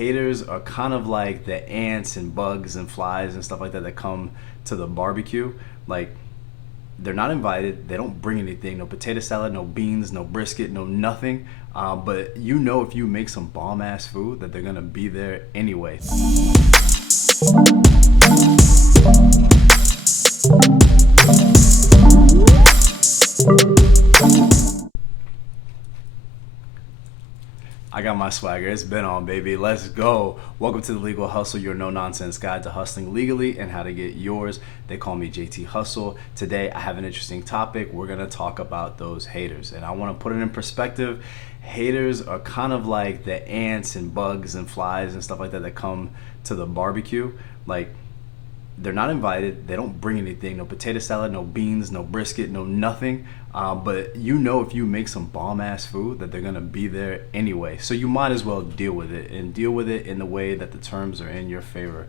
haters are kind of like the ants and bugs and flies and stuff like that that come to the barbecue. Like, they're not invited. They don't bring anything. No potato salad, no beans, no brisket, no nothing. But you know, if you make some bomb ass food, that they're gonna be there anyway. I got my swagger. It's been on, baby. Let's go. Welcome to the Legal Hustle, your no-nonsense guide to hustling legally and how to get yours. They call me JT Hustle. Today, I have an interesting topic. We're going to talk about those haters. And I want to put it in perspective. Haters are kind of like the ants and bugs and flies and stuff like that that come to the barbecue. Like, they're not invited. They don't bring anything. No potato salad, no beans, no brisket, no nothing. But you know, if you make some bomb ass food, that they're gonna be there anyway. So you might as well deal with it, and deal with it in the way that the terms are in your favor.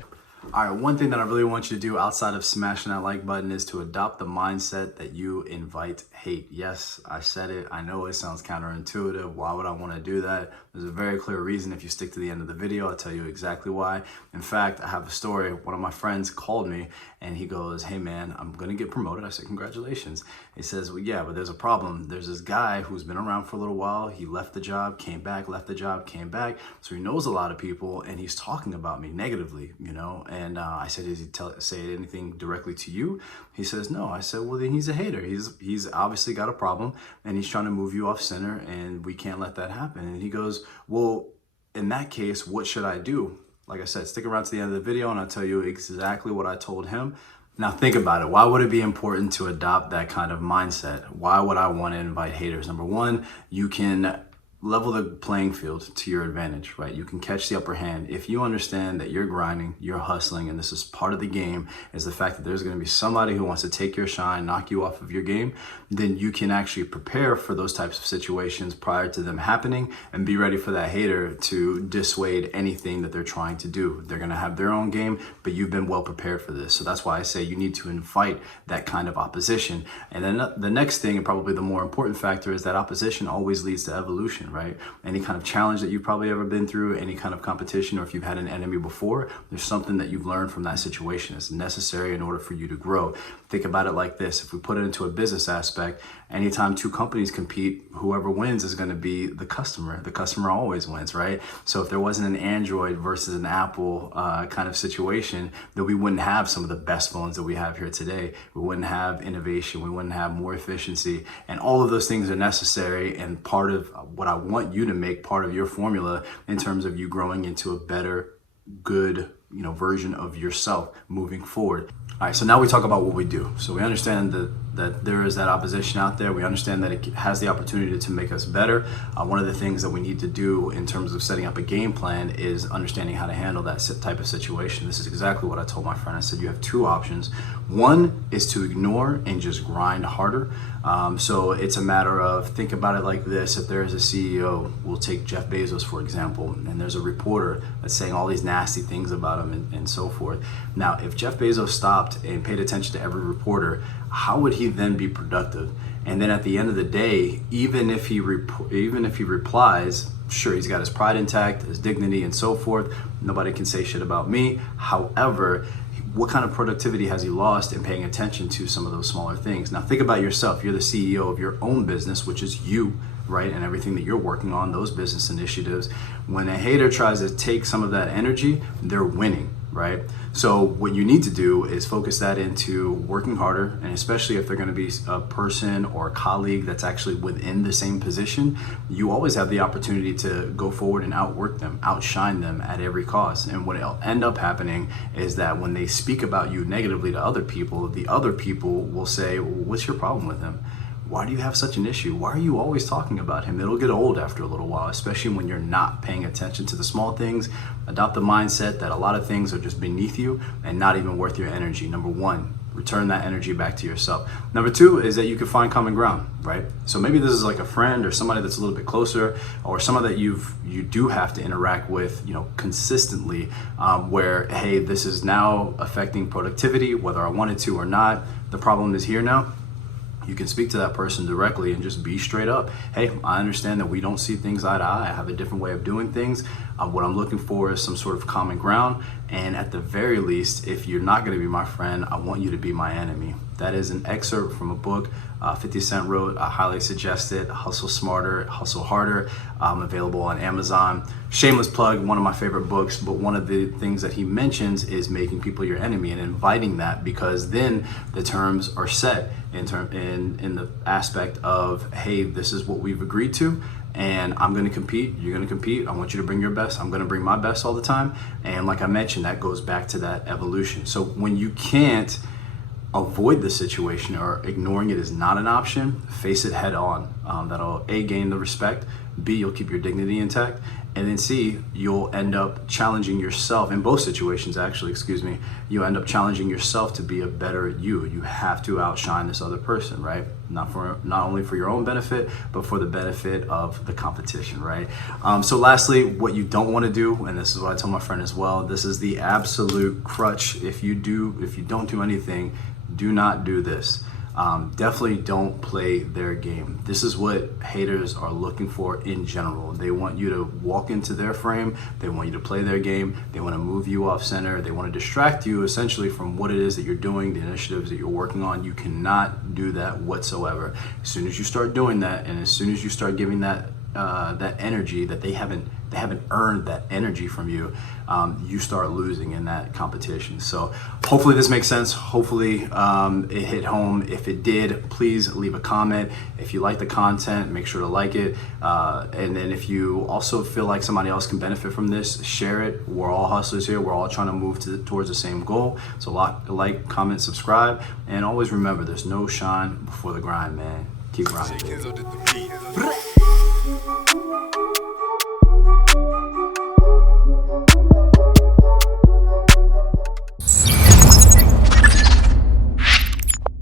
All right, one thing that I really want you to do outside of smashing that like button is to adopt the mindset that you invite hate. Yes, I said it. I know it sounds counterintuitive. Why would I want to do that? There's a very clear reason. If you stick to the end of the video, I'll tell you exactly why. In fact, I have a story. One of my friends called me and he goes, "Hey man, I'm going to get promoted." I said, "Congratulations." He says, "Well, yeah, but there's a problem. There's this guy who's been around for a little while. He left the job, came back, left the job, came back. So he knows a lot of people and he's talking about me negatively, you know?" And I said, "Does he say anything directly to you?" He says, "No." I said, "Well, then he's a hater. He's obviously got a problem and he's trying to move you off center and we can't let that happen." And he goes, "Well, in that case, what should I do?" Like I said, stick around to the end of the video and I'll tell you exactly what I told him. Now think about it. Why would it be important to adopt that kind of mindset? Why would I want to invite haters? Number one, you can level the playing field to your advantage, right? You can catch the upper hand. If you understand that you're grinding, you're hustling, and this is part of the game, is the fact that there's going to be somebody who wants to take your shine, knock you off of your game, then you can actually prepare for those types of situations prior to them happening and be ready for that hater to dissuade anything that they're trying to do. They're going to have their own game, but you've been well prepared for this. So that's why I say you need to invite that kind of opposition. And then the next thing, and probably the more important factor, is that opposition always leads to evolution, right? Any kind of challenge that you've probably ever been through, any kind of competition, or if you've had an enemy before, there's something that you've learned from that situation. It's necessary in order for you to grow. Think about it like this. If we put it into a business aspect, anytime two companies compete, whoever wins is going to be the customer. The customer always wins, right? So if there wasn't an Android versus an Apple kind of situation, then we wouldn't have some of the best phones that we have here today. We wouldn't have innovation. We wouldn't have more efficiency. And all of those things are necessary and part of what I want you to make part of your formula in terms of you growing into a better, good, version of yourself moving forward. All right, so now we talk about what we do. So we understand that there is that opposition out there. We understand that it has the opportunity to make us better. One of the things that we need to do in terms of setting up a game plan is understanding how to handle that type of situation. This is exactly what I told my friend. I said, you have two options. One is to ignore and just grind harder. So it's a matter of, think about it like this. If there is a CEO, we'll take Jeff Bezos, for example, and there's a reporter that's saying all these nasty things about him and so forth. Now, if Jeff Bezos stopped and paid attention to every reporter, how would he then be productive? And then at the end of the day, even if he replies, sure, he's got his pride intact, his dignity and so forth. Nobody can say shit about me. However, what kind of productivity has he lost in paying attention to some of those smaller things? Now think about yourself. You're the CEO of your own business, which is you, right? And everything that you're working on, those business initiatives. When a hater tries to take some of that energy, they're winning, right? So what you need to do is focus that into working harder, and especially if they're going to be a person or a colleague that's actually within the same position, you always have the opportunity to go forward and outwork them, outshine them at every cost. And what will end up happening is that when they speak about you negatively to other people, the other people will say, well, "What's your problem with him? Why do you have such an issue? Why are you always talking about him?" It'll get old after a little while, especially when you're not paying attention to the small things. Adopt the mindset that a lot of things are just beneath you and not even worth your energy. Number one, return that energy back to yourself. Number two is that you can find common ground, right? So maybe this is like a friend or somebody that's a little bit closer, or someone that you do have to interact with, consistently, where, hey, this is now affecting productivity, whether I wanted to or not. The problem is here now. You can speak to that person directly and just be straight up. "Hey, I understand that we don't see things eye to eye. I have a different way of doing things. What I'm looking for is some sort of common ground. And at the very least, if you're not going to be my friend, I want you to be my enemy. That is an excerpt from a book 50 Cent wrote. I highly suggest it. Hustle Smarter, Hustle Harder. Available on Amazon. Shameless plug, one of my favorite books, but one of the things that he mentions is making people your enemy and inviting that, because then the terms are set in the aspect of, hey, this is what we've agreed to, and I'm going to compete, you're going to compete, I want you to bring your best, I'm going to bring my best all the time. And like I mentioned, that goes back to that evolution. So when you can't avoid the situation, or ignoring it is not an option, face it head on. That'll A, gain the respect, B, you'll keep your dignity intact, and then C, you'll end up challenging yourself in both situations, actually, you'll end up challenging yourself to be a better you. You have to outshine this other person, right? Not only for your own benefit, but for the benefit of the competition, right? So lastly, what you don't want to do, and this is what I tell my friend as well, this is the absolute crutch. If you don't do anything, do not do this. Definitely don't play their game. This is what haters are looking for in general. They want you to walk into their frame. They want you to play their game. They want to move you off center. They want to distract you essentially from what it is that you're doing, the initiatives that you're working on. You cannot do that whatsoever. As soon as you start doing that, and as soon as you start giving that energy that they haven't earned that energy from you, you start losing in that competition. So hopefully this makes sense. Hopefully it hit home. If it did, please leave a comment. If you like the content, make sure to like it. And then if you also feel like somebody else can benefit from this, share it. We're all hustlers here. We're all trying to move towards the same goal. So like, comment, subscribe, and always remember, there's no shine before the grind, man. Keep grinding.